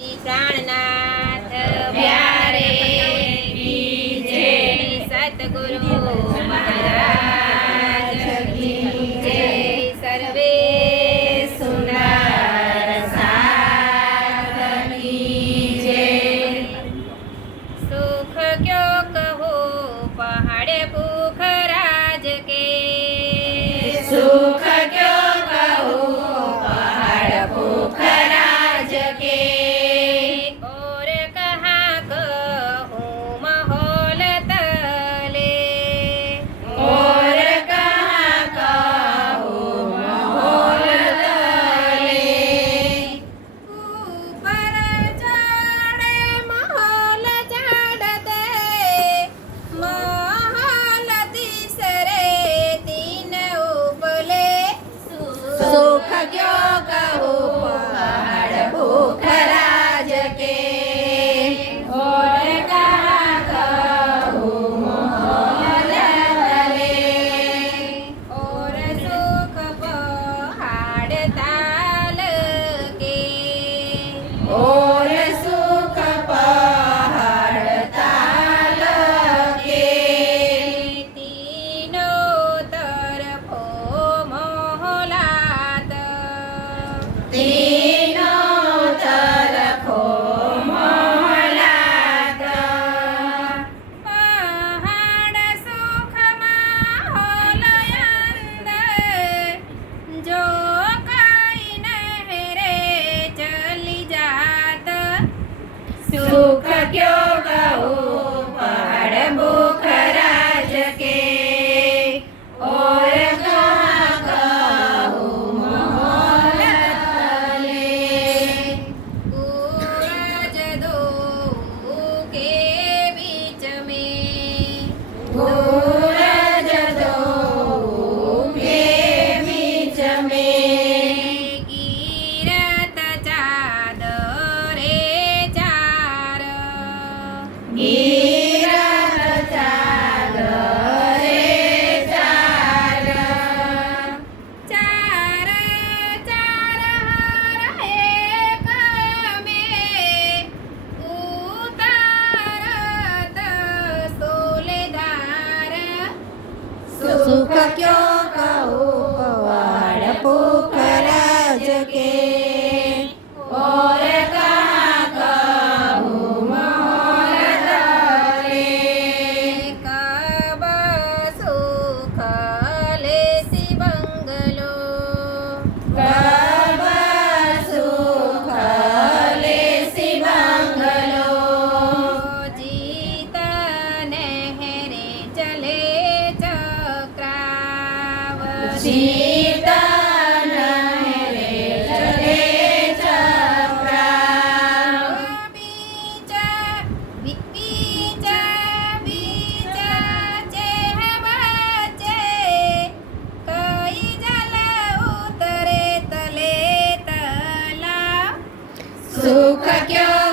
प्राणनाथ प्यारे की जय। सतगुरु महाराज की जय। सर्वे सुंदर साधन की जय। सुख क्यों कहो पहाड़ भूख राज के। सुख क्यों कहो पहाड़ भूख राज के। और कहाँ कहूँ माहौल तले। और कहाँ कहूँ माहौल तले। ऊपर चढ़े माहौल चढ़ते माहौल तीसरे तीन उपले। सुख क्यों कहूँ पहाड़ भूख राज के। और कहाँ कहूँ माहौल तले। और सुख पहाड़ ताल के। और सुख पहाड़ ताल के। तीनों तरफों मोहलात। तीनों तरफों मोहलात। पहाड़ सुख माहौल अंदर। जो काई नहरे चली जात। सुख क्यों कहूँ पहाड़ भूख राज के। और कहाँ कहूँ माहौल तले। सूरज दो के बीच में। सूरज दो के बीच में। गिरत चादरे चार। गिरत चादरे चार। चार चार हर एक में। उतारत सोलेदार। सुख क्यों कहूँ पहाड़ भूख राज के। और कहाँ कहूँ माहौल तले। कब सुख लेसी बंगलो। कब सुख लेसी बंगलो। जीत नहरे चले चक्राव। जीत नहरे चले चक्राव। बीच बीच बीच चेह बचे। कई जल उतरे तले तलाव। सुख क्यों